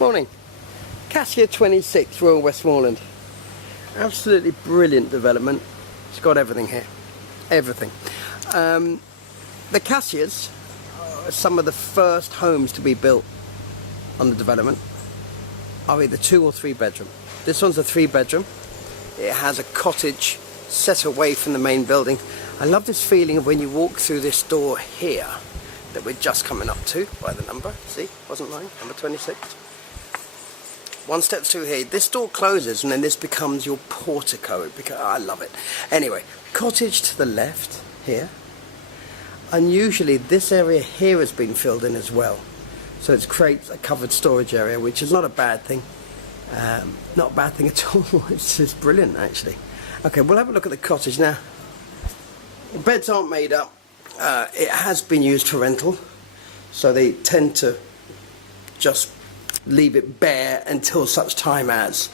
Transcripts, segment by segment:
Morning. Cassia 26, Royal Westmoreland. Absolutely brilliant development. It's got everything here. Everything. The Cassias are some of the first homes to be built on the development. Are either 2 or 3 bedroom. This one's a 3 bedroom. It has a cottage set away from the main building. I love this feeling of when you walk through this door here that we're just coming up to by the number. See, wasn't mine, number 26. One step through here, this door closes and then this becomes your portico. I love it. Anyway, cottage to the left here. Unusually, this area here has been filled in as well. So it creates a covered storage area, which is not a bad thing. Not a bad thing at all. It's just brilliant, actually. Okay, we'll have a look at the cottage now. The beds aren't made up. It has been used for rental, so they tend to just leave it bare until such time as.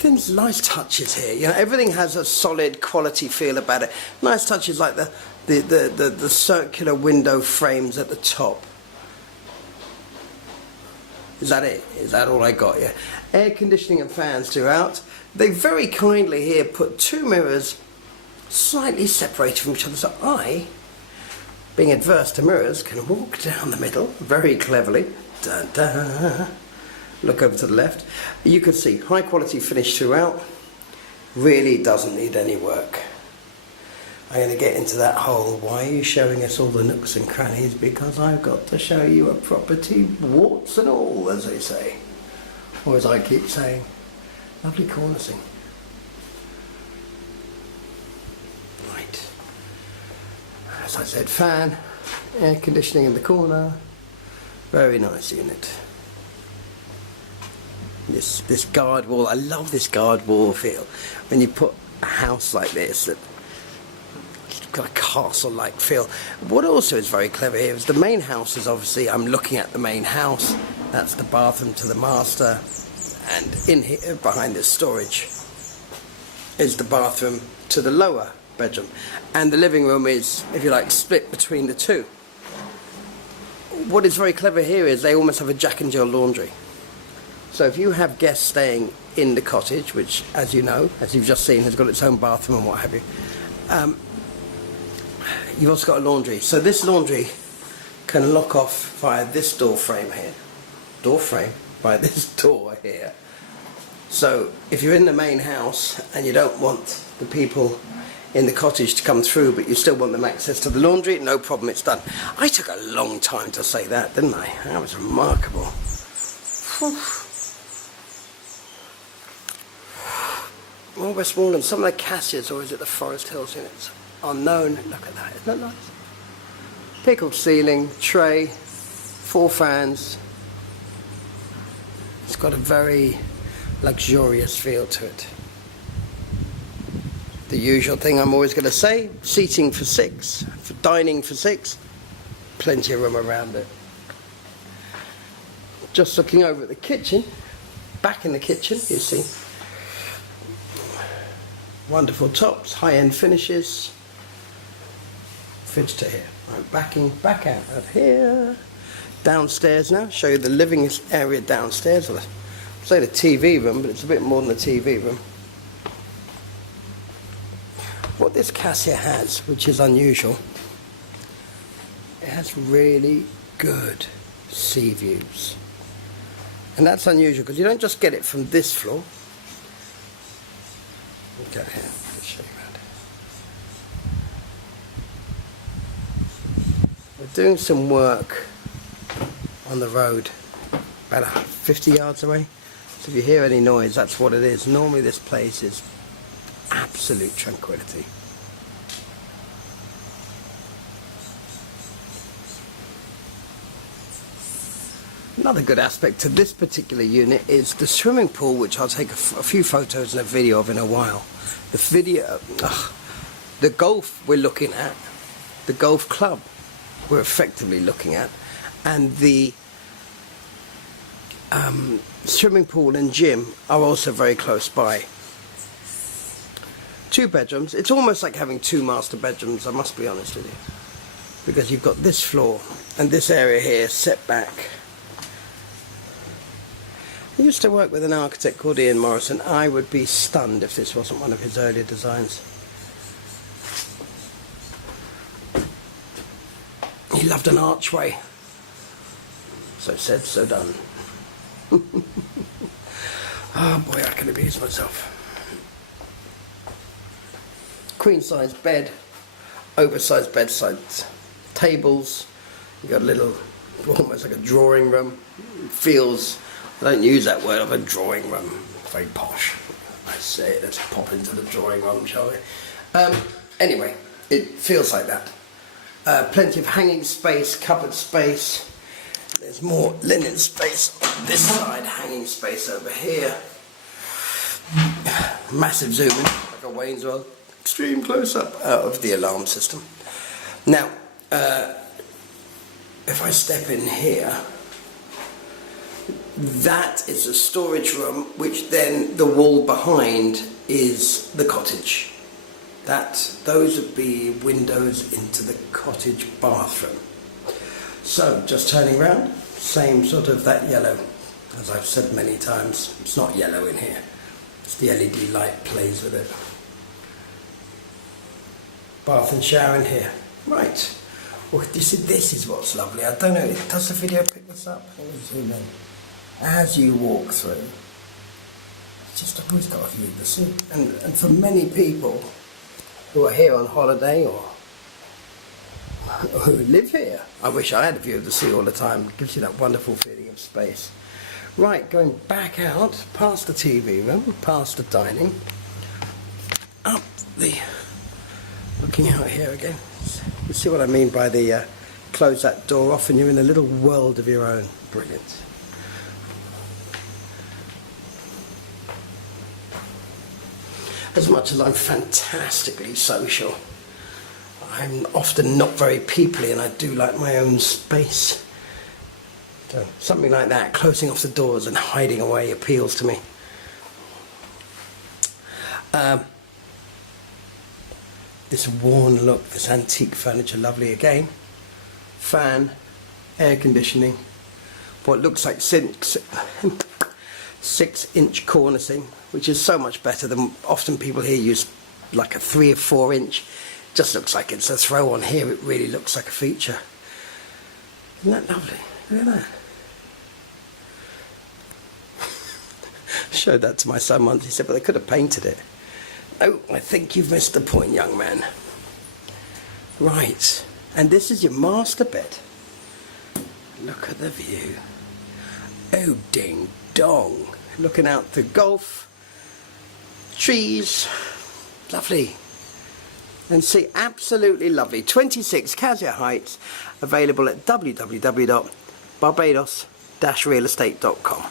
There's nice touches here. You know, everything has a solid quality feel about it. Nice touches like the circular window frames at the top. Is that it? Is that all I got? Yeah. Air conditioning and fans throughout. They very kindly here put 2 mirrors slightly separated from each other, so I, being adverse to mirrors, can walk down the middle very cleverly. Dun, dun. Look over to the left. You can see high quality finish throughout. Really doesn't need any work. I'm going to get into that whole, why are you showing us all the nooks and crannies? Because I've got to show you a property, warts and all, as they say. Or as I keep saying, lovely cornicing. Right. As I said, fan, air conditioning in the corner. Very nice unit. This guard wall, I love this guard wall feel. When you put a house like this, that got a castle-like feel. What also is very clever here is the main house is obviously, I'm looking at the main house. That's the bathroom to the master. And in here, behind this storage, is the bathroom to the lower bedroom. And the living room is, if you like, split between the two. What is very clever here is they almost have a Jack and Jill laundry. So if you have guests staying in the cottage, which, as you know, as you've just seen, has got its own bathroom and what have you, you've also got a laundry. So this laundry can lock off via this door frame here. Door frame by this door here. So if you're in the main house and you don't want the people in the cottage to come through, but you still want them access to the laundry, no problem, it's done. I took a long time to say that, didn't I? That was remarkable. Whew. Well, Westmoreland, some of the Cassias, or is it the Forest Hills units, are known. Look at that, isn't that nice? Pickled ceiling, tray, 4 fans. It's got a very luxurious feel to it. The usual thing I'm always going to say, seating for 6, for dining for 6, plenty of room around it. Just looking over at the kitchen, back in the kitchen, you see, wonderful tops, high-end finishes, fridge to here. I'm backing back out of here. Downstairs now, show you the living area downstairs. I'll say the TV room, but it's a bit more than the TV room. What this Cassia has, which is unusual, it has really good sea views. And that's unusual because you don't just get it from this floor. Go here, let's show you around. We're doing some work on the road about 50 yards away. So if you hear any noise, that's what it is. Normally this place is absolute tranquility. Another good aspect to this particular unit is the swimming pool, which I'll take a few photos and a video of in a while. The golf we're looking at, the golf club we're effectively looking at, and the swimming pool and gym are also very close by. 2 bedrooms. It's almost like having 2 master bedrooms, I must be honest with you, because you've got this floor and this area here set back He used to work with an architect called Ian Morrison. I would be stunned if this wasn't one of his earlier designs. He loved an archway. So said, so done. Oh boy, I can abuse myself. Queen size bed, oversized bedsides, tables. You got a little, almost like a drawing room. It feels, I don't use that word of a drawing room. Very posh. I say it. Let's pop into the drawing room, shall we? Anyway, it feels like that. Plenty of hanging space, cupboard space. There's more linen space on this side, hanging space over here. Massive zoom in, like a Wayne's World. Extreme close-up of the alarm system. Now, if I step in here, that is a storage room, which then the wall behind is the cottage. Those would be windows into the cottage bathroom. So, just turning around, same sort of that yellow, as I've said many times. It's not yellow in here. It's the LED light plays with it. Bath and shower in here. Right. Well, this is what's lovely. I don't know, does the video pick this up? Let me zoom in. As you walk through, it's just always got a view of the sea. And for many people who are here on holiday or who live here, I wish I had a view of the sea all the time. It gives you that wonderful feeling of space. Right, going back out, past the TV room, past the dining, up looking out here again. You see what I mean by the close that door off and you're in a little world of your own. Brilliant. As much as I'm fantastically social, I'm often not very peoply and I do like my own space. So something like that, closing off the doors and hiding away, appeals to me. This worn look, this antique furniture, lovely again. Fan, air conditioning, what looks like 6-inch cornicing, which is so much better than often people here use like a 3 or 4 inch. Just looks like it's a throw on. Here it really looks like a feature. Isn't that lovely? Look at that. Showed that to my son once. He said, but they could have painted it. Oh, I think you've missed the point, young man. Right, and this is your master bed. Look at the view. Oh, ding dong. Looking out the Gulf, trees, lovely. And see, absolutely lovely. 26 Cassia Heights, available at www.barbados-realestate.com.